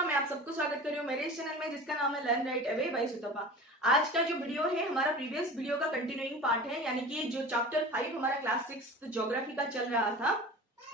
सुतपा, मैं आप सबको स्वागत कर रही हूँ मेरे इस चैनल में जिसका नाम है लर्न राइट अवे बाय सुतपा। आज का जो वीडियो है हमारा प्रीवियस वीडियो का कंटिन्यूइंग पार्ट है, यानी कि जो चैप्टर 5 हमारा क्लास 6 ज्योग्राफी का चल रहा था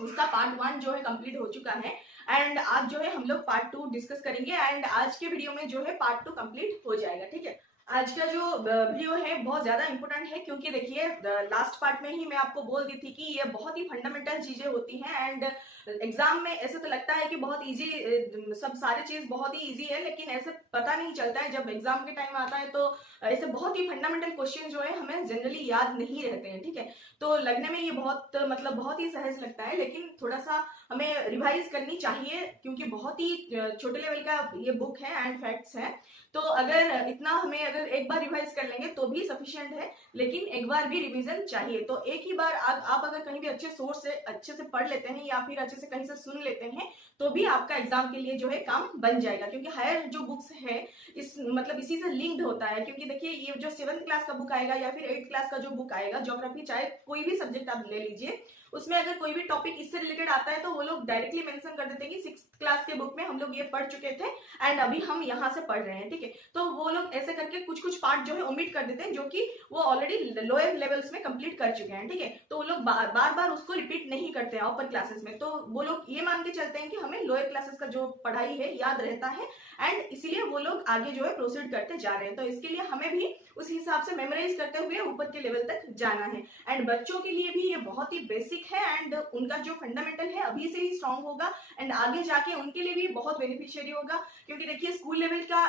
उसका पार्ट 1 जो है कंप्लीट हो चुका है। एंड आज जो है हम लोग पार्ट 2 डिस्कस करेंगे एंड आज के वीडियो में जो है पार्ट 2 कंप्लीट हो जाएगा। ठीक है, आज का जो वीडियो है बहुत ज्यादा इंपॉर्टेंट है क्योंकि देखिए लास्ट पार्ट में ही मैं आपको बोल दी थी कि ये बहुत ही फंडामेंटल चीजें होती हैं एंड एग्जाम में ऐसे तो लगता है कि बहुत इजी, सब सारी चीज बहुत ही इजी है, लेकिन ऐसे पता नहीं चलता है जब एग्जाम के टाइम आता है तो ऐसे बहुत ही फंडामेंटल क्वेश्चन जो है हमें जनरली याद नहीं रहते हैं। ठीक है, तो लगने में ये बहुत ही सहज लगता है, लेकिन थोड़ा सा हमें रिवाइज करनी चाहिए क्योंकि बहुत ही छोटे लेवल का ये बुक है एंड फैक्ट्स है। तो अगर इतना हमें अगर एक बार रिवाइज कर लेंगे तो भी सफिशिएंट है, लेकिन एक बार भी रिवीजन चाहिए। तो एक ही बार आप अगर कहीं भी अच्छे सोर्स से अच्छे से पढ़ लेते हैं या फिर अच्छे से कहीं से सुन लेते हैं तो भी आपका एग्जाम के लिए जो है काम बन जाएगा, क्योंकि हायर जो बुक्स है इसी से लिंक्ड होता है। क्योंकि देखिए ये जो 7th क्लास का बुक आएगा या फिर 8th क्लास का जो बुक आएगा ज्योग्राफी, चाहे कोई भी सब्जेक्ट आप ले लीजिए, उसमें अगर कोई भी टॉपिक इससे रिलेटेड आता है तो वो लोग डायरेक्टली मेंशन कर देते हैं कि 6th क्लास के बुक में हम लोग ये पढ़ चुके थे एंड अभी हम यहाँ से पढ़ रहे हैं। ठीक है, तो वो लोग ऐसे करके कुछ पार्ट जो है ओमिट कर देते हैं जो कि वो ऑलरेडी लोअर लेवल्स में कंप्लीट कर चुके हैं। ठीक है, तो वो लोग बार बार उसको रिपीट नहीं करते हैं अपर क्लासेस में, तो वो लोग ये मान के चलते हैं कि हमें लोअर क्लासेस का जो पढ़ाई है याद रहता है एंड इसीलिए वो लोग आगे जो है प्रोसीड करते जा रहे हैं। तो इसके लिए हमें भी उस हिसाब से मेमोराइज करते हुए ऊपर के लेवल तक जाना है एंड बच्चों के लिए भी ये बहुत ही बेसिक है एंड उनका जो फंडामेंटल है अभी से ही स्ट्रांग होगा एंड आगे जाके उनके लिए भी बहुत बेनिफिशियरी होगा। क्योंकि देखिए स्कूल लेवल का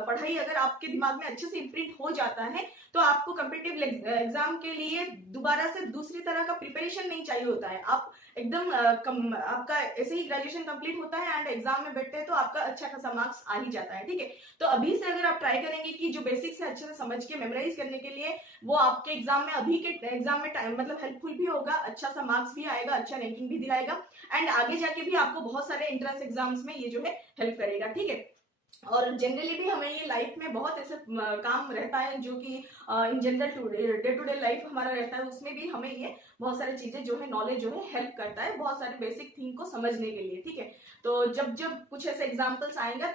पढ़ाई अगर आपके दिमाग में अच्छे से इम्प्रिंट हो जाता है तो आपको कॉम्पिटिटिव एग्जाम के लिए दोबारा से दूसरी तरह का प्रिपरेशन नहीं चाहिए होता है। आप एकदम आपका ऐसे ही ग्रेजुएशन कंप्लीट होता है एंड एग्जाम में बैठते हैं तो आपका अच्छा खासा मार्क्स आ ही जाता है। ठीक है, तो अभी से अगर आप ट्राई करेंगे कि जो बेसिक्स है अच्छे से समझ के मेमोराइज करने के लिए, वो आपके एग्जाम में अभी के एग्जाम में टाइम हेल्पफुल भी होगा, अच्छा सा मार्क्स भी आएगा, अच्छा रैंकिंग भी दिलाएगा एंड आगे जाके भी आपको बहुत सारे एंट्रेंस एग्जाम्स में ये जो है हेल्प करेगा। ठीक है, और जनरली भी हमें ये लाइफ में बहुत ऐसे काम रहता है जो कि in general day to day life हमारा रहता है, उसमें भी हमें ये बहुत सारी चीजें जो है नॉलेज जो है हेल्प करता है बहुत सारे बेसिक थिंग को समझने के लिए। ठीक है, तो जब कुछ ऐसे एग्जांपल्स आएगा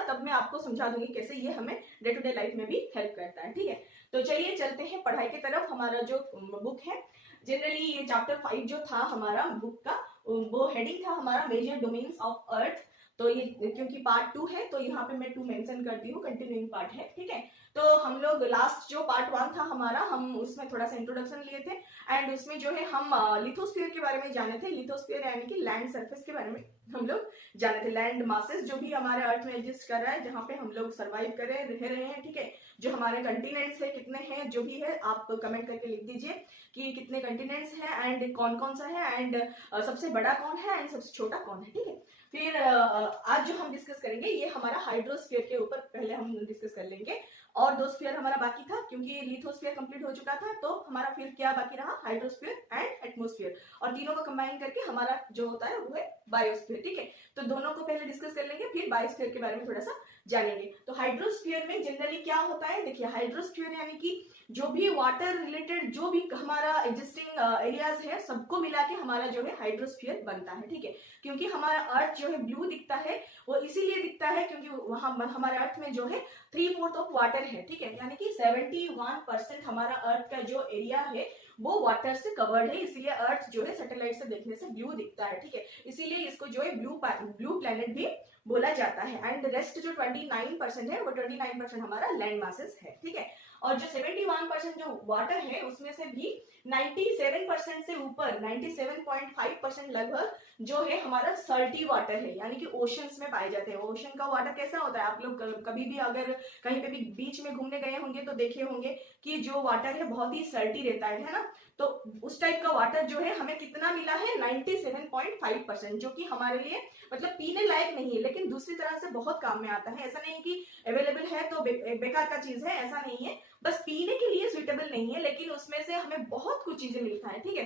तब मैं आपको समझा दूंगी कैसे ये हमें डे टू डे लाइफ में भी हेल्प करता है। ठीक है, तो चलिए चलते हैं पढ़ाई की तरफ। हमारा जो बुक है जनरली ये चैप्टर 5 जो था हमारा बुक का, वो हेडिंग था हमारा मेजर डोमेन्स ऑफ अर्थ। तो ये क्योंकि पार्ट 2 है तो यहाँ पे मैं 2 मेंशन करती हूँ, कंटिन्यूइंग पार्ट है। ठीक है, तो हम लोग लास्ट जो पार्ट 1 था हमारा, हम उसमें थोड़ा सा इंट्रोडक्शन लिए थे एंड उसमें जो है हम लिथोस्फीयर के बारे में जाने थे। लिथोस्फीयर यानी कि लैंड सरफेस के बारे में हम लोग जाने थे, लैंड मासेस जो भी हमारे अर्थ में एग्जिस्ट कर रहा है, जहाँ पे हम लोग सर्वाइव कर रहे हैं। ठीक है, जो हमारे कंटिनेंट्स है कितने हैं, जो भी है आप कमेंट करके लिख दीजिए कि कितने कंटिनेंट्स हैं एंड कौन कौन सा है एंड सबसे बड़ा कौन है एंड सबसे छोटा कौन है। ठीक है, फिर आज जो हम डिस्कस करेंगे ये हमारा हाइड्रोस्फीयर के ऊपर पहले हम डिस्कस कर लेंगे, और 2 स्फीयर हमारा बाकी था क्योंकि लिथोस्फीयर कंप्लीट हो चुका था, तो हमारा फिर क्या बाकी रहा, हाइड्रोस्फीयर एंड एटमोस्फीयर, और तीनों को कंबाइन करके हमारा जो होता है वो है बायोस्फीयर। ठीक है, तो दोनों को पहले डिस्कस कर लेंगे फिर बायोस्फीयर के बारे में थोड़ा सा जानेंगे। तो हाइड्रोस्फीयर में जनरली क्या होता है, देखिए हाइड्रोस्फीयर यानी कि जो भी वाटर रिलेटेड जो भी हमारा एग्जिस्टिंग एरियाज है सबको मिला के हमारा जो है हाइड्रोस्फीयर बनता है। ठीक है, क्योंकि हमारा अर्थ जो है ब्लू दिखता है वो इसीलिए दिखता है क्योंकि वहां हमारे अर्थ में जो है 3/4 ऑफ वाटर है। ठीक है, यानी कि 71% हमारा अर्थ का जो एरिया है वो वाटर से कवर्ड है, इसीलिए अर्थ जो है सैटेलाइट से देखने से ब्लू दिखता है। ठीक है, इसीलिए इसको जो है ब्लू प्लैनेट भी बोला जाता है एंड रेस्ट जो 29% है वो 29% हमारा लैंड मासेस है। ठीक है, और जो 71% जो वाटर है उसमें से भी 97% से ऊपर 97.5% लगभग जो है हमारा सल्टी वाटर है, यानी कि ओशंस में पाए जाते हैं। ओशन का वाटर कैसा होता है, आप लोग कभी भी अगर कहीं पे भी बीच में घूमने गए होंगे तो देखे होंगे कि जो वाटर है बहुत ही सल्टी रहता है ना, तो उस टाइप का वाटर जो है हमें कितना मिला है 97.5%, जो कि हमारे लिए पीने लायक नहीं है लेकिन दूसरी तरह से बहुत काम में आता है। ऐसा नहीं कि अवेलेबल है तो बेकार का चीज है, ऐसा नहीं है, बस पीने के लिए सुइटेबल नहीं है, लेकिन उसमें से हमें बहुत कुछ चीजें मिलता है। ठीक है,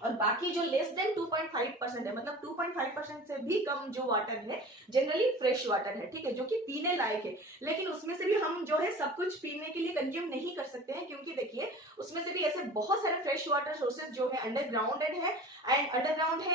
और बाकी जो लेस देन 2.5% है, मतलब 2.5% से भी कम जो वाटर है जनरली फ्रेश वाटर है, ठीक है, जो कि पीने लायक है। लेकिन उसमें से भी हम जो है सब कुछ पीने के लिए कंज्यूम नहीं कर सकते हैं, क्योंकि देखिए उसमें से भी ऐसे बहुत सारे फ्रेश वाटर सोर्सेज जो है अंडरग्राउंड है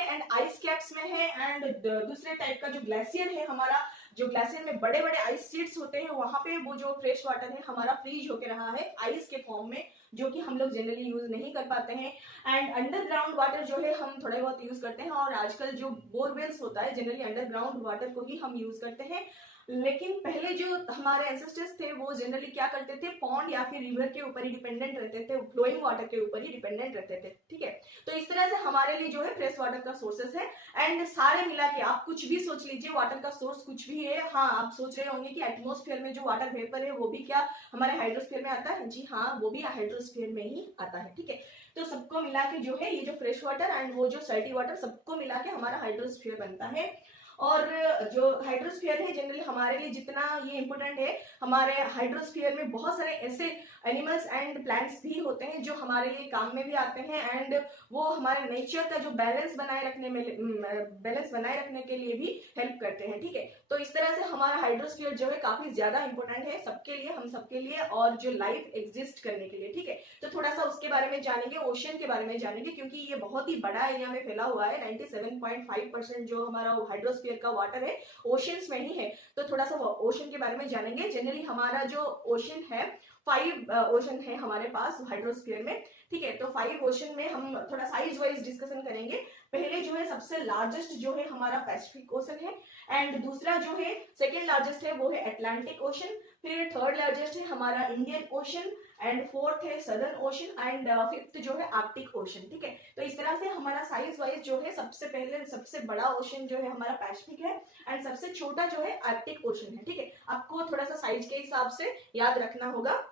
एंड आइस कैप्स में है एंड दूसरे टाइप का जो ग्लेशियर है हमारा, जो ग्लेशियर में बड़े बड़े आइस शीट्स होते हैं, वहां पे वो जो फ्रेश वाटर है हमारा फ्रीज होके रहा है आइस के फॉर्म में, जो कि हम लोग जनरली यूज नहीं कर पाते हैं। एंड अंडरग्राउंड वाटर जो है हम थोड़े बहुत यूज करते हैं, और आजकल जो बोरवेल्स होता है जनरली अंडरग्राउंड वाटर को ही हम यूज करते हैं। लेकिन पहले जो हमारे एंसेस्टर्स थे वो जनरली क्या करते थे, पॉन्ड या फिर रिवर के ऊपर ही डिपेंडेंट रहते थे, फ्लोइंग वाटर के ऊपर ही डिपेंडेंट रहते थे, ठीक है। तो इस तरह से हमारे लिए जो है फ्रेश वाटर का सोर्सेस है। एंड सारे मिला के आप कुछ भी सोच लीजिए, वाटर का सोर्स कुछ भी है। हाँ, आप सोच रहे होंगे कि एटमॉस्फेयर में जो वाटर वेपर है वो भी क्या हमारे हाइड्रोस्फीयर में आता है? जी हाँ, वो भी हाइड्रोस्फीयर में ही आता है, ठीक है। तो सबको मिला के जो है ये जो फ्रेश वाटर एंड वो जो सल्टी वाटर, सबको मिला के हमारा हाइड्रोस्फीयर बनता है। और जो हाइड्रोस्फीयर है जनरली हमारे लिए जितना ये इंपॉर्टेंट है, हमारे हाइड्रोस्फीयर में बहुत सारे ऐसे एनिमल्स एंड प्लांट्स भी होते हैं जो हमारे लिए काम में भी आते हैं, एंड वो हमारे नेचर का जो बैलेंस बनाए रखने के लिए भी हेल्प करते हैं, ठीक है। तो इस तरह से हमारा हाइड्रोस्फीयर जो है काफी ज्यादा इंपॉर्टेंट है सबके लिए, हम सबके लिए, और जो लाइफ एग्जिस्ट करने के लिए, ठीक है। तो थोड़ा सा उसके बारे में जानेंगे, ओशन के बारे में जानेंगे, क्योंकि ये बहुत ही बड़ा एरिया में फैला हुआ है। 97.5% जो हमारा हाइड्रोस्फीयर का वाटर है ओशंस में ही है। तो थोड़ा सा ओशन के बारे में जानेंगे। जनरली हमारा जो ओशन है 5 ओशन है हमारे पास हाइड्रोस्फीयर में, ठीक है। तो 5 ओशन में हम थोड़ा साइज वाइज डिस्कशन करेंगे। पहले जो है सबसे लार्जेस्ट जो है हमारा पैसिफिक ओशन है, एंड दूसरा जो है सेकेंड लार्जेस्ट है वो है अटलांटिक ओशन, फिर थर्ड लार्जेस्ट है हमारा इंडियन ओशन, एंड फोर्थ है सदर्न ओशन, एंड फिफ्थ जो है आर्कटिक ओशन, ठीक है। तो इस तरह से हमारा साइज वाइज जो है सबसे पहले सबसे बड़ा ओशन जो है हमारा पैसिफिक है, एंड सबसे छोटा जो है आर्कटिक ओशन है, ठीक है। आपको थोड़ा सा साइज के हिसाब से याद रखना होगा,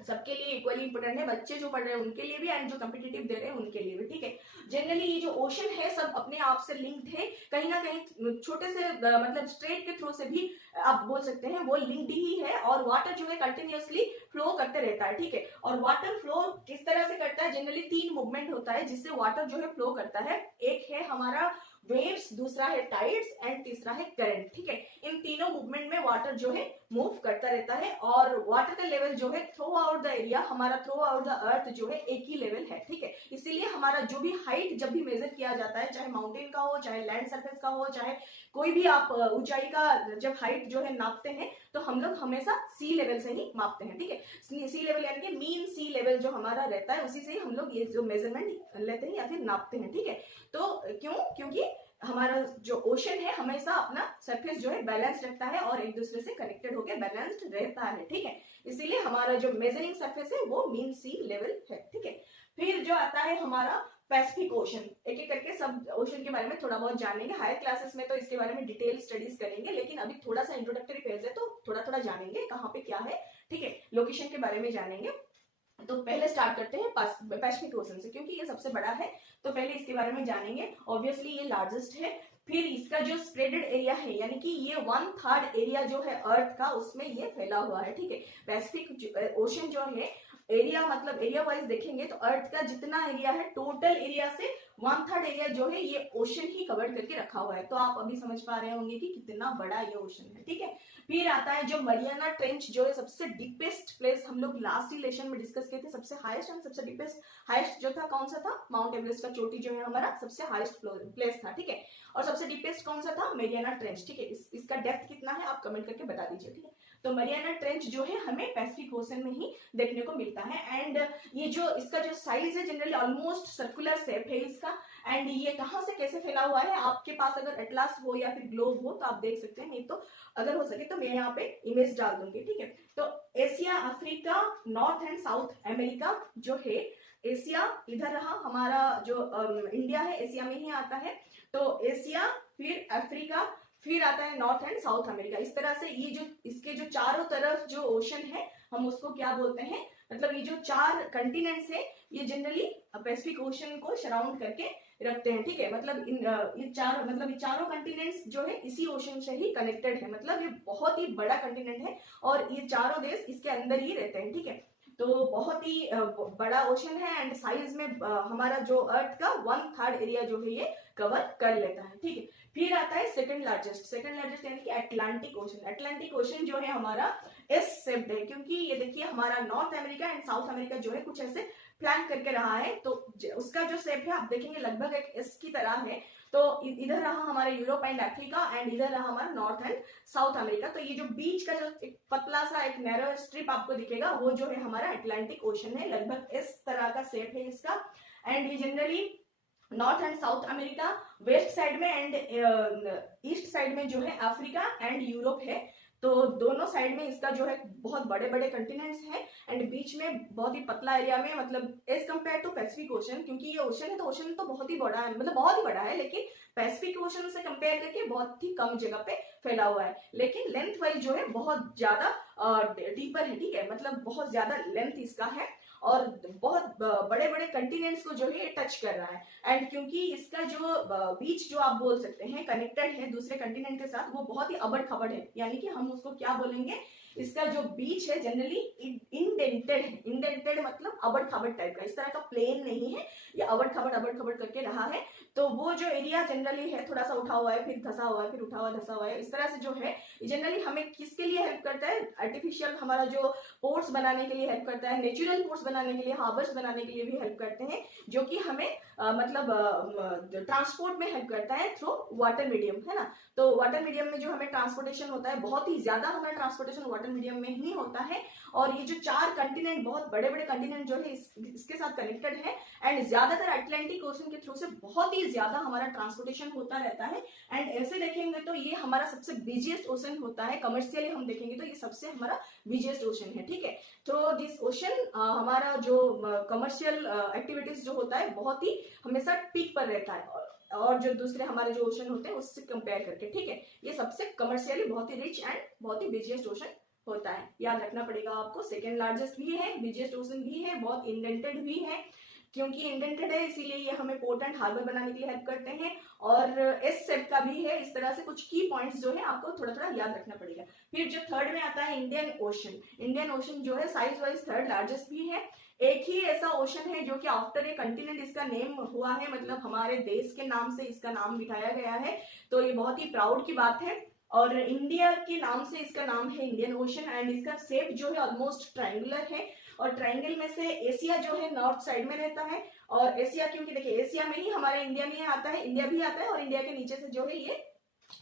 सबके लिए इक्वली इंपोर्टेंट है, बच्चे जो पढ़ रहे हैं उनके लिए भी एंड जो कम्पिटिटिव दे रहे हैं उनके लिए भी, ठीक है। जनरली ये जो ओशन है सब अपने आप से लिंक्ड है, कहीं ना कहीं छोटे से मतलब स्ट्रेट के थ्रू से भी आप बोल सकते हैं वो लिंक्ड ही है, और वाटर जो है कंटिन्यूअसली फ्लो करते रहता है, ठीक है। और वाटर फ्लो किस तरह से करता है? जनरली 3 मूवमेंट होता है जिससे वाटर जो है फ्लो करता है। एक है हमारा वेव्स, दूसरा है टाइड्स, एंड तीसरा है करंट, ठीक है। इन तीनों मूवमेंट में वाटर जो है मूव करता रहता है, और वाटर का लेवल जो है थ्रू आउट द एरिया, हमारा थ्रू आउट द अर्थ जो है एक ही लेवल है, ठीक है। इसीलिए हमारा जो भी हाइट जब भी मेजर किया जाता है, चाहे माउंटेन का हो, चाहे लैंड सरफेस का हो, चाहे कोई भी आप ऊंचाई का जब हाइट जो है नापते हैं, तो हम लोग हमेशा सी लेवल से ही मापते हैं, ठीक है। सी लेवल यानी कि मीन सी लेवल जो हमारा रहता है उसी से ही हम लोग ये जो मेजरमेंट लेते हैं या फिर नापते हैं, ठीक है। तो क्योंकि हमारा जो ओशन है हमेशा अपना सरफेस जो है बैलेंस रखता है और एक दूसरे से कनेक्टेड होकर बैलेंस्ड रहता है, ठीक है। इसीलिए हमारा जो मेजरिंग सरफेस है वो मीन सी लेवल है, ठीक है। फिर जो आता है हमारा पैसिफिक ओशन, एक एक करके सब ओशन के बारे में थोड़ा बहुत जानेंगे। हायर क्लासेस में तो इसके बारे में डिटेल स्टडीज करेंगे, लेकिन अभी थोड़ा सा इंट्रोडक्टरी फेज है तो थोड़ा थोड़ा जानेंगे कहाँ पे क्या है, ठीक है। लोकेशन के बारे में जानेंगे। तो पहले स्टार्ट करते हैं पैसिफिक ओशन से, क्योंकि ये सबसे बड़ा है तो पहले इसके बारे में जानेंगे। ऑब्वियसली ये लार्जेस्ट है। फिर इसका जो स्प्रेडेड एरिया है, यानी कि ये 1/3 एरिया जो है अर्थ का उसमें ये फैला हुआ है, ठीक है। पैसिफिक ओशन जो है एरिया, मतलब एरिया वाइज देखेंगे तो अर्थ का जितना एरिया है टोटल एरिया से 1/3 एरिया जो है ये ओशन ही कवर करके रखा हुआ है। तो आप अभी समझ पा रहे होंगे कि कितना बड़ा ये ओशन है, ठीक है। फिर आता है जो मरियाना ट्रेंच, जो है सबसे डीपेस्ट प्लेस, हम लोग लास्ट ही लेशन में डिस्कस किए थे। सबसे हाईएस्ट एंड सबसे डीपेस्ट, हाईएस्ट जो था कौन सा था? माउंट एवरेस्ट का चोटी जो है हमारा सबसे हाईएस्ट प्लेस था, ठीक है। और सबसे डीपेस्ट कौन सा था? मरियाना ट्रेंच, ठीक है। इसका डेप्थ कितना है आप कमेंट करके बता दीजिए, ठीक है। तो मरियाना ट्रेंच जो है हमें पैसिफिक ओशन में ही देखने को मिलता है, एंड ये जो इसका जो साइज है जनरली ऑलमोस्ट सर्कुलर शेप है इसका। एंड ये कहाँ से कैसे फैला हुआ है? आपके पास अगर एटलास हो या फिर ग्लोब हो तो आप देख सकते हैं, नहीं तो अगर हो सके तो मैं यहाँ पे इमेज डाल दूंगी, ठीक है। तो Asia, Africa, north and south America जो है, एशिया इधर रहा हमारा, जो इंडिया है एशिया में ही आता है। तो एशिया, फिर अफ्रीका, फिर आता है नॉर्थ एंड साउथ अमेरिका। इस तरह से ये जो इसके जो चारों तरफ जो ओशन है हम उसको क्या बोलते हैं, मतलब ये जो 4 कंटिनेंट्स है ये जनरली पैसिफिक ओशन को सराउंड करके रखते हैं, ठीक है। मतलब ये चारों कंटिनेंट्स जो है इसी ओशन से ही कनेक्टेड है, मतलब ये बहुत ही बड़ा कंटिनेंट है और ये चारों देश इसके अंदर ही रहते हैं, ठीक है। तो बहुत ही बड़ा ओशन है एंड साइज में हमारा जो अर्थ का 1/3 एरिया जो है ये कवर कर लेता है, ठीक है। फिर आता है सेकंड लार्जेस्ट यानी कि अटलांटिक ओशन। अटलांटिक ओशन जो है हमारा एस शेप्ड है, क्योंकि ये देखिए हमारा north America and south America जो है कुछ ऐसे फ्लैंक करके रहा है, तो उसका जो शेप है आप देखेंगे लगभग एक एस की तरह है। तो इधर रहा हमारा यूरोप एंड अफ्रीका एंड इधर रहा हमारा नॉर्थ एंड साउथ अमेरिका। तो ये जो बीच का जो एक पतला सा एक नैरो स्ट्रिप आपको दिखेगा वो जो है हमारा अटलांटिक ओशन है, लगभग इस तरह का शेप है इसका। एंड ये generally north and south America west side में एंड ईस्ट साइड में जो है अफ्रीका एंड यूरोप है। तो दोनों साइड में इसका जो है बहुत बड़े बड़े कंटिनेंट्स हैं एंड बीच में बहुत ही पतला एरिया में, मतलब as compare to Pacific Ocean, क्योंकि ये ओशन है तो ओशन तो बहुत ही बड़ा है, मतलब बहुत ही बड़ा है, लेकिन पैसिफिक ओशन से कंपेयर करके बहुत ही कम जगह पे फैला हुआ है, लेकिन लेंथ वाइज जो है बहुत ज्यादा डीपर है, ठीक है। मतलब बहुत ज्यादा लेंथ इसका है और बहुत बड़े बड़े कंटिनेंट्स को जो है ये टच कर रहा है। एंड क्योंकि इसका जो बीच जो आप बोल सकते हैं कनेक्टेड है दूसरे कंटिनेंट के साथ, वो बहुत ही अबड़ खबड़ है, यानी कि हम उसको क्या बोलेंगे, इसका जो बीच है जनरली इंडेंटेड है। इंडेंटेड मतलब अबड़ खबड़ टाइप का, इस तरह का प्लेन नहीं है, ये अबड़ खबड़ करके रहा है। तो वो जो एरिया जनरली है थोड़ा सा उठा हुआ है, फिर धसा हुआ है, फिर उठा हुआ धसा हुआ है, इस तरह से जो है जनरली हमें किसके लिए हेल्प करता है, आर्टिफिशियल हमारा जो पोर्ट्स बनाने के लिए हेल्प करता है, नेचुरल पोर्ट्स बनाने के लिए, हार्बर्स बनाने के लिए भी हेल्प करते हैं, जो कि हमें मतलब ट्रांसपोर्ट में हेल्प करता है थ्रू वाटर मीडियम, है ना। तो वाटर मीडियम में जो हमें ट्रांसपोर्टेशन होता है, बहुत ही ज्यादा हमारा ट्रांसपोर्टेशन वाटर मीडियम में ही होता है। और ये जो 4 कंटिनेंट, बहुत बड़े बड़े कंटिनेंट जो है इसके साथ कनेक्टेड है एंड ज्यादातर अटलांटिक ओशन के थ्रू से बहुत ही ज्यादा हमारा ट्रांसपोर्टेशन होता रहता है। एंड ऐसे देखेंगे तो ये हमारा सबसे बिजिएस्ट ओशन होता है, कमर्शियली हम देखेंगे तो ये सबसे हमारा बिजिएस्ट ओशन है, ठीक है। तो दिस ओशन हमारा जो कमर्शियल एक्टिविटीज जो होता है बहुत ही हमेशा पीक पर रहता है और जो दूसरे हमारे जो ओशन होते हैं उससे कंपेयर करके, ठीक है। ये सबसे कमर्शियली बहुत ही रिच एंड बहुत ही बिजिएस्ट ओशन होता है, याद रखना पड़ेगा आपको। सेकेंड लार्जेस्ट भी है, बिजिएस्ट ओशन भी है, बहुत इंडेंटेड भी है, क्योंकि इंडेंटेड है इसीलिए ये हमें पोर्ट एंड हार्बर बनाने के लिए हेल्प करते हैं, और एस शेप का भी है। इस तरह से कुछ की पॉइंट्स जो है आपको थोड़ा थोड़ा याद रखना पड़ेगा। फिर जो थर्ड में आता है इंडियन ओशन। इंडियन ओशन जो है साइज वाइज थर्ड लार्जेस्ट भी है। एक ही ऐसा ओशन है जो कि आफ्टर ए कंटिनेंट इसका नेम हुआ है, मतलब हमारे देश के नाम से इसका नाम बिठाया गया है, तो ये बहुत ही प्राउड की बात है। और इंडिया के नाम से इसका नाम है इंडियन ओशन एंड इसका शेप जो है ऑलमोस्ट ट्रायंगुलर है, और ट्रायंगल में से एशिया जो है नॉर्थ साइड में रहता है। और एशिया क्योंकि देखिए एशिया में ही हमारे इंडिया में आता है, इंडिया भी आता है, और इंडिया के नीचे से जो है ये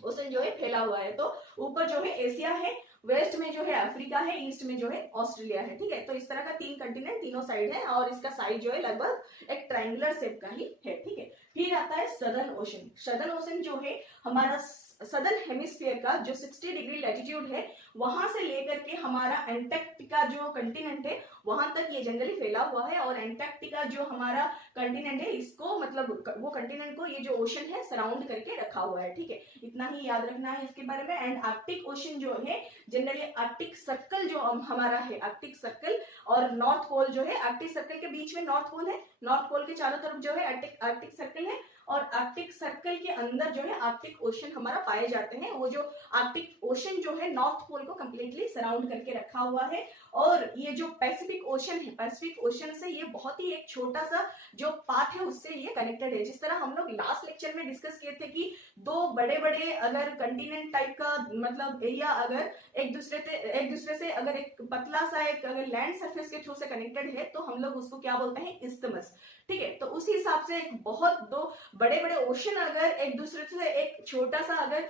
ओशन जो है फैला हुआ है। तो ऊपर जो है एशिया है, वेस्ट में जो है अफ्रीका है, ईस्ट में जो है ऑस्ट्रेलिया है, ठीक है। तो इस तरह का 3 कंटिनेंट तीनों साइड है और इसका साइज जो है लगभग एक ट्रायंगुलर शेप का ही है, ठीक है। फिर आता है सदर्न ओशन। सदर्न ओशन जो है हमारा सदर्न हेमिस्फीयर का जो 60 डिग्री लैटिट्यूड है वहां से लेकर के हमारा एंटार्क्टिका जो कंटिनेंट है वहां तक ये जनरली फैला हुआ है। और एंटार्क्टिका जो हमारा कंटिनेंट है इसको मतलब वो कंटिनेंट को ये जो ओशन है सराउंड करके रखा हुआ है, ठीक है। इतना ही याद रखना है इसके बारे में। एंड आर्कटिक ओशन जो है जनरली आर्कटिक सर्कल जो हमारा है, आर्कटिक सर्कल और नॉर्थ पोल जो है, आर्कटिक सर्कल के बीच में नॉर्थ पोल है, नॉर्थ पोल के चारों तरफ जो है आर्कटिक सर्कल है, और आर्कटिक सर्कल के अंदर जो है आर्कटिक ओशन हमारा पाए जाते हैं। वो जो आर्कटिक ओशन जो है नॉर्थ पोल को कंप्लीटली सराउंड करके रखा हुआ है। और ये जो पैसिफिक ओशन है, पैसिफिक ओशन से ये बहुत ही एक छोटा सा जो पाथ है उससे ये कनेक्टेड है। जिस तरह हम लोग लास्ट लेक्चर में डिस्कस किए थे कि 2 बड़े बड़े अगर कंटिनेंट टाइप का मतलब एरिया अगर एक दूसरे से अगर एक पतला सा एक अगर लैंड सरफेस के थ्रू से कनेक्टेड है तो हम लोग उसको क्या बोलते हैं, इस्थमस, ठीक है। तो उसी हिसाब से एक बहुत 2 बड़े बड़े ओशन अगर एक दूसरे से एक छोटा सा अगर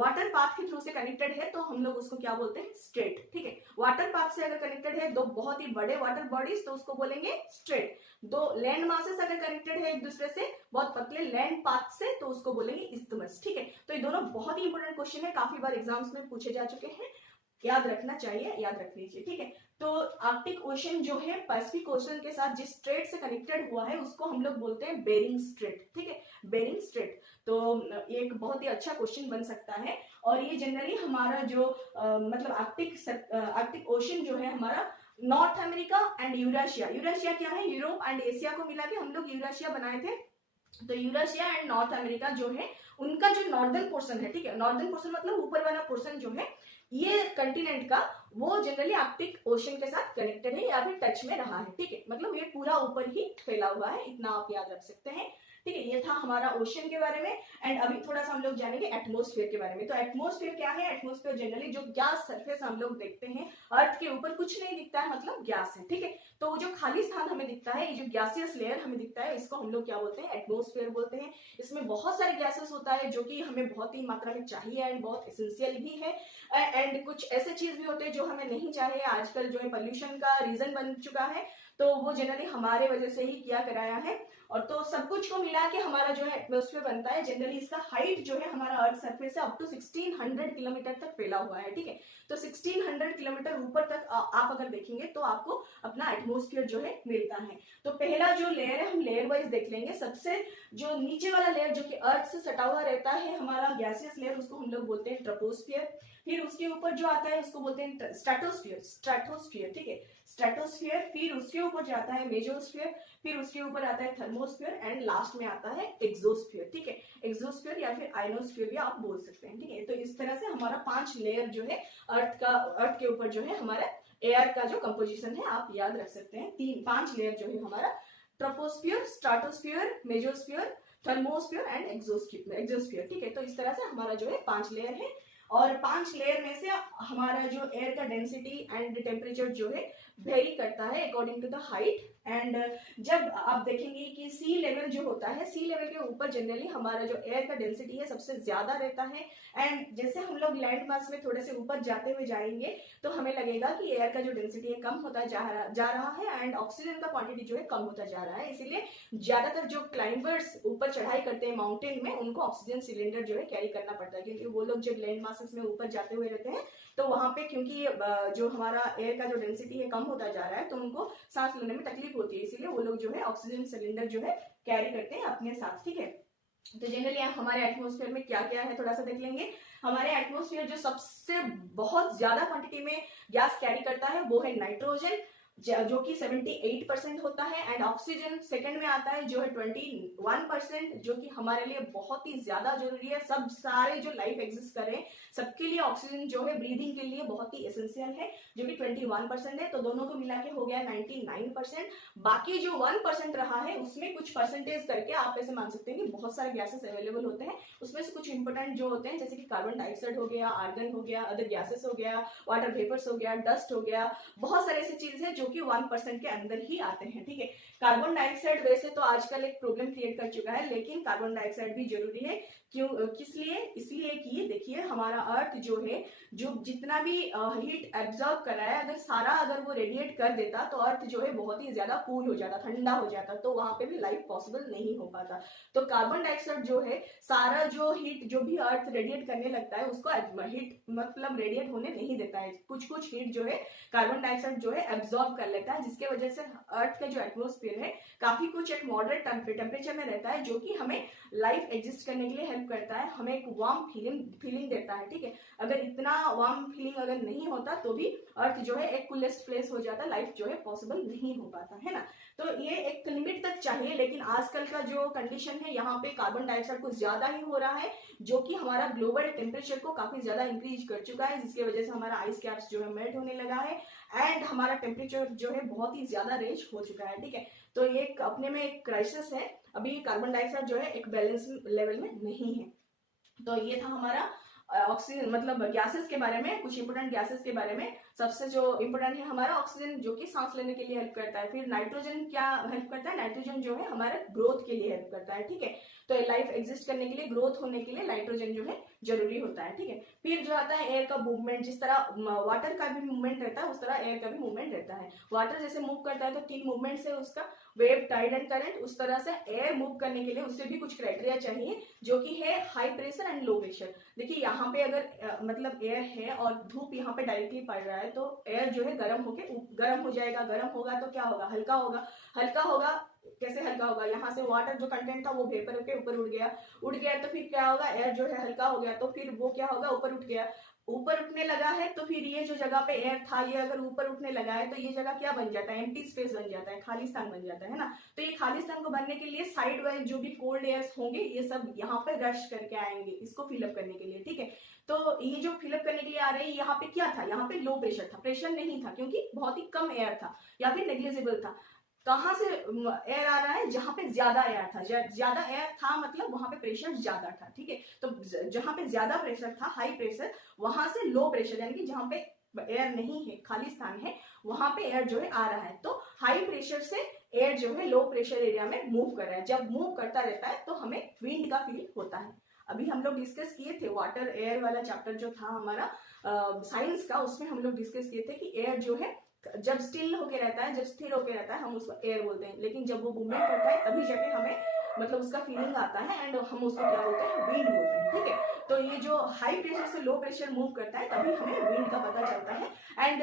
वाटर पाथ के थ्रू से कनेक्टेड है तो हम लोग उसको क्या बोलते हैं, स्ट्रेट, ठीक है। वाटर पाथ से अगर कनेक्टेड है 2 बहुत ही बड़े वाटर बॉडीज तो उसको बोलेंगे स्ट्रेट। 2 लैंड मासेस अगर कनेक्टेड है एक दूसरे से बहुत पतले लैंड पाथ से तो उसको बोलेंगे इस्थमस, ठीक है। तो ये दोनों बहुत ही इंपॉर्टेंट क्वेश्चन है, काफी बार एग्जाम्स में पूछे जा चुके हैं, याद रखना चाहिए, याद रख लीजिए, ठीक है। तो आर्कटिक ओशन जो है पैसिफिक ओशन के साथ जिस स्ट्रेट से कनेक्टेड हुआ है उसको हम लोग बोलते हैं बेरिंग स्ट्रेट, ठीक है, बेरिंग स्ट्रेट। तो एक बहुत ही अच्छा क्वेश्चन बन सकता है। और ये जनरली हमारा जो मतलब आर्कटिक ओशन जो है हमारा north America and Eurasia, Eurasia क्या है, यूरोप एंड एशिया को मिला के हम लोग यूरेशिया बनाए थे। तो यूरेशिया एंड नॉर्थ अमेरिका जो है उनका जो नॉर्दर्न पोर्शन है, ठीक है, नॉर्दर्न पोर्शन मतलब ऊपर वाला पोर्शन जो है ये कंटिनेंट का वो जनरली आर्कटिक ओशन के साथ कनेक्टेड है या फिर टच में रहा है, ठीक है, मतलब ये पूरा ऊपर ही फैला हुआ है, इतना आप याद रख सकते हैं, ठीक है। ये था हमारा ओशन के बारे में। एंड अभी थोड़ा सा हम लोग जानेंगे एटमॉस्फेयर के बारे में। तो एटमॉस्फेयर क्या है? एटमॉस्फेयर जनरली जो गैस सरफेस हम लोग देखते हैं, अर्थ के ऊपर कुछ नहीं दिखता है, मतलब गैस है, ठीक है। तो वो जो खाली स्थान हमें दिखता है, ये जो गैसियस लेयर हमें दिखता है, इसको हम लोग क्या बोलते हैं? एटमॉस्फेयर बोलते हैं। इसमें बहुत सारे गैसेस होता है जो कि हमें बहुत ही मात्रा में चाहिए एंड बहुत एसेंशियल भी है, एंड कुछ ऐसे चीज भी होते हैं जो हमें नहीं चाहिए। आजकल जो है पोल्यूशन का रीजन बन चुका है, तो वो जनरली हमारे वजह से ही किया कराया है। और तो सब कुछ को मिला के हमारा जो है एटमॉस्फेयर बनता है। जनरली इसका हाइट जो है हमारा अर्थ सरफेस से अप टू 1600 किलोमीटर तक फैला हुआ है, ठीक है। तो 1600 किलोमीटर ऊपर तक आप अगर देखेंगे तो आपको अपना एटमॉस्फेयर जो है मिलता है। तो पहला जो लेयर है हम लेयर वाइज देख लेंगे। सबसे जो नीचे वाला लेयर जो कि अर्थ से सटा हुआ रहता है हमारा गैसियस लेयर, उसको हम लोग बोलते हैं ट्रोपोस्फियर। फिर उसके ऊपर जो आता है उसको बोलते हैं स्ट्रेटोस्फियर, स्ट्रेटोस्फियर, ठीक है, स्ट्रेटोस्फियर। फिर उसके ऊपर जाता है मेसोस्फियर, फिर उसके ऊपर आता है थर्मोस्फियर एंड लास्ट में आता है एक्सोस्फियर, ठीक है। एक्सोस्फियर या फिर आयनोस्फियर भी आप बोल सकते हैं, ठीक है। तो इस तरह से हमारा 5 लेयर जो है अर्थ के ऊपर जो है हमारा एयर का जो कंपोजिशन है आप याद रख सकते हैं। 5 लेयर जो है हमारा troposphere, stratosphere, mesosphere, thermosphere and exosphere, ठीक है। तो इस तरह से हमारा जो है 5 लेयर है। और 5 लेयर में से हमारा जो एयर का डेंसिटी एंड टेम्परेचर जो है वेरी करता है according to the height. And जब आप देखेंगे कि सी लेवल जो होता है, सी लेवल के ऊपर जनरली हमारा जो एयर का डेंसिटी है सबसे ज्यादा रहता है। एंड जैसे हम लोग लैंड मास में थोड़े से ऊपर जाते हुए जाएंगे तो हमें लगेगा कि एयर का जो डेंसिटी है कम होता जा रहा है एंड ऑक्सीजन का क्वांटिटी जो है कम होता जा रहा है। इसीलिए ज्यादातर जो क्लाइंबर्स ऊपर चढ़ाई करते हैं माउंटेन में, उनको ऑक्सीजन सिलेंडर जो है कैरी करना पड़ता है, क्योंकि वो लोग जब लैंड मासेस में ऊपर जाते हुए रहते हैं तो वहां पे क्योंकि जो हमारा एयर का जो डेंसिटी है कम होता जा रहा है तो उनको सांस लेने में तकलीफ होती है, इसीलिए वो लोग जो है ऑक्सीजन सिलेंडर जो है कैरी करते हैं अपने साथ, ठीक है। तो जनरली हमारे एटमॉस्फेयर में क्या क्या है थोड़ा सा देख लेंगे। हमारे एटमॉस्फेयर जो सबसे बहुत ज्यादा क्वांटिटी में गैस कैरी करता है वो है नाइट्रोजन, जो कि 78% होता है। एंड ऑक्सीजन सेकंड में आता है जो है 21%, जो कि हमारे लिए बहुत ही ज्यादा जरूरी है। सब सारे जो लाइफ एग्जिस्ट कर रहे हैं सबके लिए ऑक्सीजन जो है ब्रीदिंग के लिए बहुत ही एसेंशियल है, जो कि 21% है। तो दोनों को मिला के हो गया 99%। बाकी जो 1% रहा है उसमें कुछ परसेंटेज करके आप ऐसे मान सकते हैं कि बहुत सारे गैसेस अवेलेबल होते हैं। उसमें से कुछ इंपोर्टेंट जो होते हैं जैसे कि कार्बन डाइऑक्साइड हो गया, आर्गन हो गया, अदर गैसेस हो गया, वाटर वेपर्स हो गया, डस्ट हो गया, बहुत सारे ऐसी चीज है जो कि 1% के अंदर ही आते हैं, ठीक है। कार्बन डाइऑक्साइड वैसे तो आजकल एक प्रॉब्लम क्रिएट कर चुका है, लेकिन कार्बन डाइऑक्साइड भी जरूरी है। क्यों, किस लिए? इसलिए कि देखिए हमारा अर्थ जो है जो जितना भी हीट एब्जॉर्ब कर रहा है, अगर वो रेडिएट कर देता तो अर्थ जो है बहुत ही ज्यादा कूल हो जाता, ठंडा हो जाता, तो वहां पे भी लाइफ पॉसिबल नहीं हो पाता। तो कार्बन डाइऑक्साइड जो है सारा जो हीट जो भी अर्थ रेडिएट करने लगता है उसको हीट मतलब रेडिएट होने नहीं देता है। कुछ कुछ हीट जो है कार्बन डाइऑक्साइड जो है एब्जॉर्ब कर लेता है, जिसके वजह से अर्थ का जो एटमॉस्फेयर है काफी कुछ एक मॉडरेट टेम्परेचर में रहता है, जो कि हमें लाइफ एग्जिस्ट करने के लिए हेल्प करता है, हमें एक वार्म फीलिंग देता है, ठीक है। अगर इतना वार्म फीलिंग अगर नहीं होता तो भी अर्थ जो है एक कूलेस्ट प्लेस हो जाता, लाइफ जो है पॉसिबल नहीं हो पाता है ना। तो ये एक लिमिट तक चाहिए, लेकिन आजकल का जो कंडीशन है यहाँ पे कार्बन डाइऑक्साइड कुछ ज्यादा ही हो रहा है, जो कि हमारा ग्लोबल टेम्परेचर को काफी ज्यादा इंक्रीज कर चुका है, जिसकी वजह से हमारा आइस कैप्स जो है मेल्ट होने लगा है एंड हमारा टेम्परेचर जो है बहुत ही ज्यादा रेंज हो चुका है, ठीक है। तो ये अपने में एक क्राइसिस है, अभी कार्बन डाइऑक्साइड जो है एक बैलेंस लेवल में नहीं है। तो ये था हमारा ऑक्सीजन मतलब गैसेस के बारे में, कुछ इंपोर्टेंट गैसेस के बारे में। सबसे जो इंपोर्टेंट है हमारा ऑक्सीजन, जो कि सांस लेने के लिए हेल्प करता है। फिर नाइट्रोजन क्या हेल्प करता है? नाइट्रोजन जो है हमारे ग्रोथ के लिए हेल्प करता है, ठीक है। तो लाइफ एग्जिस्ट करने के लिए, ग्रोथ होने के लिए नाइट्रोजन जो है जरूरी होता है, ठीक है। फिर जो आता है एयर का मूवमेंट, जिस तरह वाटर का भी मूवमेंट रहता है उस तरह एयर का भी मूवमेंट रहता है। वाटर जैसे मूव करता है तो 3 मूवमेंट्स है उसका, वेव, टाइड एंड करंट। उस तरह से एयर मूव करने के लिए उससे भी कुछ क्राइटेरिया चाहिए, जो कि है high pressure and low pressure. देखिए यहाँ पे अगर मतलब एयर है और धूप यहाँ पे डायरेक्टली पड़ रहा है तो एयर जो है गर्म हो जाएगा। गर्म होगा तो क्या होगा? हल्का होगा। हल्का होगा, कैसे हल्का होगा? यहाँ से वाटर जो कंटेंट था वो वेपर के ऊपर उड़ गया तो फिर क्या होगा? एयर जो है हल्का हो गया तो फिर वो क्या होगा? ऊपर उठ गया। ऊपर उठने लगा है तो फिर ये जो जगह पे एयर था ये अगर ऊपर उठने लगा है तो ये जगह क्या बन जाता है, एम्प्टी स्पेस बन जाता है, खाली स्थान बन जाता है ना। तो ये खाली स्थान को भरने के लिए साइड वाइज जो भी कोल्ड एयर्स होंगे ये सब यहाँ पे रश करके आएंगे इसको फिलअप करने के लिए, ठीक है। तो ये जो फिलअप करने के लिए आ रहे हैं, यहाँ पे क्या था, यहाँ पे लो प्रेशर था, प्रेशर नहीं था क्योंकि बहुत ही कम एयर था या फिर नेग्लिजिबल था। कहाँ से एयर आ रहा है, जहां पे ज्यादा एयर था, ज्यादा एयर था मतलब वहां पे प्रेशर ज्यादा था, ठीक है। तो जहां पे ज्यादा प्रेशर था, हाई प्रेशर, वहां से लो प्रेशर यानी कि जहां पे एयर नहीं है, खाली स्थान है, वहां पे एयर जो है आ रहा है। तो हाई प्रेशर से एयर जो है लो प्रेशर एरिया में मूव कर रहा है। जब मूव करता रहता है तो हमें विंड का फील होता है। अभी हम लोग डिस्कस किए थे वाटर एयर वाला चैप्टर जो था हमारा साइंस का, उसमें हम लोग डिस्कस किए थे कि एयर जो है जब स्टिल होके रहता है, जब स्थिर होके रहता है हम उसको एयर बोलते हैं, लेकिन जब वो मूवमेंट करता है तभी जाके हमें मतलब उसका फीलिंग आता है एंड हम उसको क्या बोलते हैं, विंड बोलते हैं, ठीक है। तो ये जो हाई प्रेशर से लो प्रेशर मूव करता है तभी हमें विंड का पता चलता है। एंड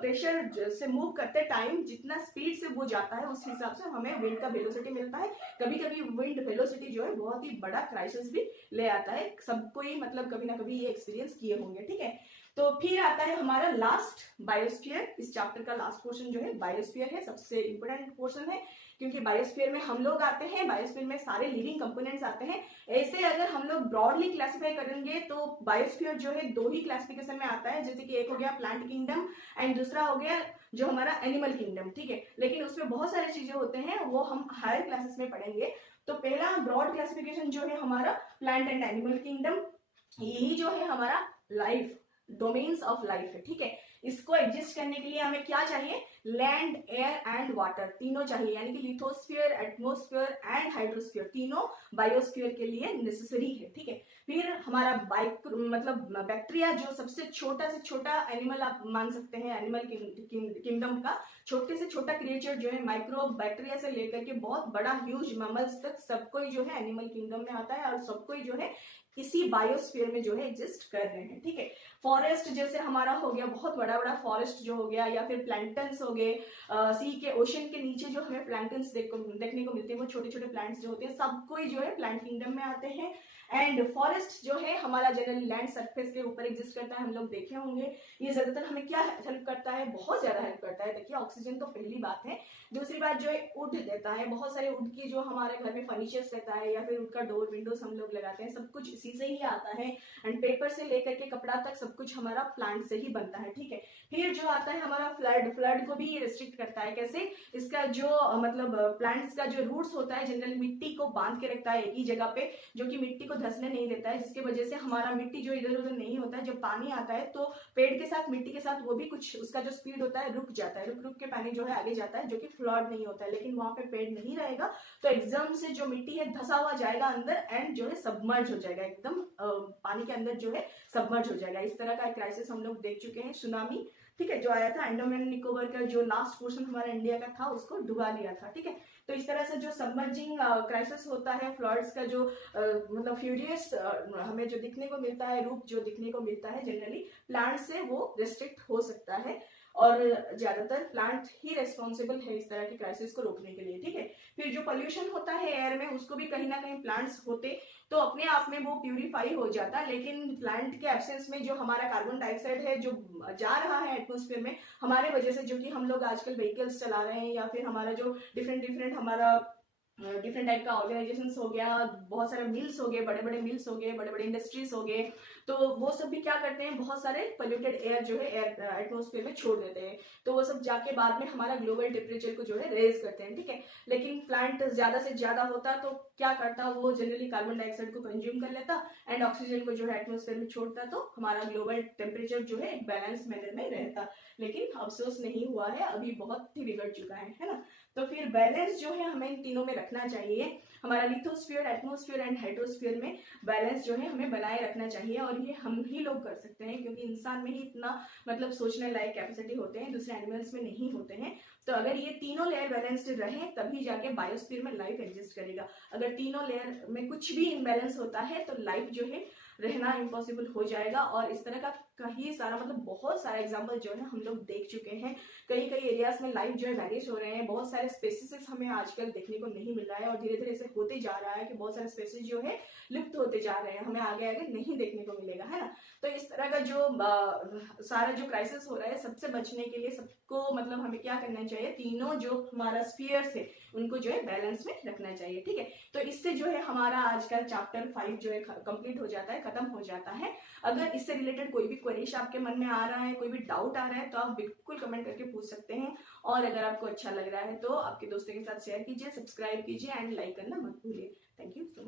प्रेशर से मूव करते टाइम जितना स्पीड से वो जाता है उस हिसाब से हमें विंड का वेलोसिटी मिलता है। कभी कभी विंड वेलोसिटी जो है बहुत ही बड़ा क्राइसिस भी ले आता है, सबको ही मतलब कभी ना कभी ये एक्सपीरियंस किए होंगे, ठीक है। तो फिर आता है हमारा लास्ट बायोस्फीयर। इस चैप्टर का लास्ट पोर्शन जो है बायोस्फीयर है, सबसे इंपोर्टेंट पोर्शन है क्योंकि बायोस्फीयर में हम लोग आते हैं, बायोस्फीयर में सारे लिविंग कंपोनेंट्स आते हैं। ऐसे अगर हम लोग ब्रॉडली क्लासिफाई करेंगे तो बायोस्फीयर जो है दो ही क्लासिफिकेशन में आता है, जैसे कि एक हो गया प्लांट किंगडम एंड दूसरा हो गया जो हमारा एनिमल किंगडम, ठीक है। लेकिन उसमें बहुत सारी चीजें होते हैं, वो हम हायर क्लासेस में पढ़ेंगे। तो पहला ब्रॉड क्लासिफिकेशन जो है हमारा प्लांट एंड एनिमल किंगडम, यही जो है हमारा लाइफ डोमेन्स ऑफ लाइफ है, ठीक है। इसको एग्जिस्ट करने के लिए हमें क्या चाहिए, लैंड, एयर एंड वाटर, तीनों चाहिए, यानी कि लिथोस्फीयर, एटमोस्फीयर एंड हाइड्रोस्फीयर, तीनों बायोस्फीयर के लिए नेसेसरी है, ठीक है। फिर हमारा मतलब बैक्टीरिया जो सबसे छोटा से छोटा एनिमल आप मान सकते हैं, एनिमल किंगडम का छोटे से छोटा क्रिएचर जो है, माइक्रो बैक्टीरिया से लेकर के बहुत बड़ा ह्यूज मैमल्स तक सबको जो है एनिमल किंगडम में आता है और सबको जो है इसी बायोस्फीयर में जो है एग्जिस्ट कर रहे हैं, ठीक है। फॉरेस्ट जैसे हमारा हो गया, बहुत बड़ा बड़ा फॉरेस्ट जो हो गया, या फिर प्लैंटन्स हो गए, सी के ओशन के नीचे जो हमें प्लैंटन्स देखने को मिलते हैं, वो छोटे छोटे प्लांट्स जो होते हैं, सब कोई जो है प्लांट किंगडम में आते हैं। एंड फॉरेस्ट जो है हमारा जनरली लैंड सरफेस के ऊपर एग्जिस्ट करता है, हम लोग देखे होंगे। ये ज्यादातर हमें क्या हेल्प करता है, बहुत ज्यादा हेल्प करता है। देखिए ऑक्सीजन तो पहली बात है, दूसरी बात जो है वुड देता है, बहुत सारे वुड की जो हमारे घर में फर्नीचर्स रहता है या फिर वुड का डोर विंडोज हम लोग लगाते हैं, सब कुछ इसी से ही आता है। एंड पेपर से लेकर के कपड़ा तक सब कुछ हमारा प्लांट से ही बनता है, ठीक है। फिर जो आता है हमारा फ्लड, फ्लड को भी रिस्ट्रिक्ट करता है। कैसे, इसका जो मतलब प्लांट्स का जो रूट्स होता है जनरली मिट्टी को बांध के रखता है एक ही जगह पे, जो कि मिट्टी को धंसने नहीं देता है, जिसकी वजह से हमारा मिट्टी जो इधर उधर नहीं होता है। जब पानी आता है तो पेड़ के साथ मिट्टी के साथ वो भी कुछ उसका जो स्पीड होता है रुक जाता है, रुक रुक के पानी जो है आगे जाता है, जो कि फ्लड नहीं होता है। लेकिन वहां पे पेड़ नहीं रहेगा तो एकदम से जो मिट्टी है धसा हुआ जाएगा अंदर एंड जो है सबमर्ज हो जाएगा, एकदम पानी के अंदर जो है सबमर्ज हो जाएगा। इस तरह का क्राइसिस हम लोग देख चुके हैं, सुनामी, ठीक है, जो आया था अंडमान एंड निकोबार का जो लास्ट पोर्शन हमारा इंडिया का था उसको डुबा लिया था, ठीक है। तो इस तरह से जो सबमर्जिंग क्राइसिस होता है, फ्लड्स का जो मतलब फ्यूरियस हमें जो दिखने को मिलता है, रूप जो दिखने को मिलता है जनरली प्लांट से, वो रिस्ट्रिक्ट हो सकता है और ज्यादातर प्लांट ही रेस्पॉन्सिबल है इस तरह की क्राइसिस को रोकने के लिए, ठीक है। फिर जो पोल्यूशन होता है एयर में, उसको भी कहीं ना कहीं प्लांट्स होते तो अपने आप में वो प्यूरिफाई हो जाता, लेकिन प्लांट के एब्सेंस में जो हमारा कार्बन डाइऑक्साइड है जो जा रहा है एटमोस्फेयर में हमारे वजह से, जो कि हम लोग आजकल व्हीकल्स चला रहे हैं या फिर हमारा जो डिफरेंट हमारा डिफरेंट टाइप का ऑर्गेनाइजेशंस हो गया, बहुत सारे मिल्स हो गए, बड़े बड़े मिल्स हो गए, बड़े बड़े इंडस्ट्रीज हो गए, तो वो सब भी क्या करते हैं, बहुत सारे पोल्यूटेड एयर जो है एटमोस्फेयर में छोड़ देते हैं। तो वो सब जाके बाद में हमारा ग्लोबल टेम्परेचर को जो है रेज करते हैं, ठीक है। लेकिन प्लांट ज्यादा से ज्यादा होता तो क्या करता, वो जनरली कार्बन डाइऑक्साइड को कंज्यूम कर लेता एंड ऑक्सीजन को जो है एटमोस्फेयर में छोड़ता, तो हमारा ग्लोबल टेम्परेचर जो है एक बैलेंस मैनर में रहता। लेकिन अफसोस नहीं हुआ है, अभी बहुत ही बिगड़ चुका है ना। तो फिर बैलेंस जो है हमें इन तीनों में रखना चाहिए, हमारा लिथोस्फीयर, एटमोस्फीयर एंड हाइड्रोस्फीयर में बैलेंस जो है हमें बनाए रखना चाहिए। और ये हम ही लोग कर सकते हैं क्योंकि इंसान में ही इतना मतलब सोचने लायक कैपेसिटी होते हैं, दूसरे एनिमल्स में नहीं होते हैं। तो अगर ये तीनों लेयर बैलेंस्ड रहे तभी जाके बायोस्फीयर में लाइफ एग्जिस्ट करेगा। अगर तीनों लेयर में कुछ भी इम्बैलेंस होता है तो लाइफ जो है रहना इम्पॉसिबल हो जाएगा। और इस तरह का कई सारा मतलब बहुत सारा एग्जाम्पल जो है हम लोग देख चुके हैं। कई एरियाज में लाइफ जो है वैनिश हो रहे हैं, बहुत सारे स्पेसिस हमें आजकल देखने को नहीं मिल रहा है और धीरे धीरे ऐसे होते जा रहा है कि बहुत सारे स्पेसिस जो है लुप्त होते जा रहे हैं, हमें आगे आगे नहीं देखने को मिलेगा, है ना। तो इस तरह का जो सारा जो क्राइसिस हो रहा है, सबसे बचने के लिए सबको मतलब हमें क्या करना चाहिए, तीनों जो हमारा स्फीयर्स है उनको जो है बैलेंस में रखना चाहिए, ठीक है। तो इससे जो है हमारा आज का चैप्टर 5 जो है कंप्लीट हो जाता है, खत्म हो जाता है। अगर इससे रिलेटेड कोई भी क्वेरीज आपके मन में आ रहा है, कोई भी डाउट आ रहा है, तो आप बिल्कुल कमेंट करके पूछ सकते हैं। और अगर आपको अच्छा लग रहा है तो आपके दोस्तों के साथ शेयर कीजिए, सब्सक्राइब कीजिए एंड लाइक करना मत भूलिए। Thank you so much.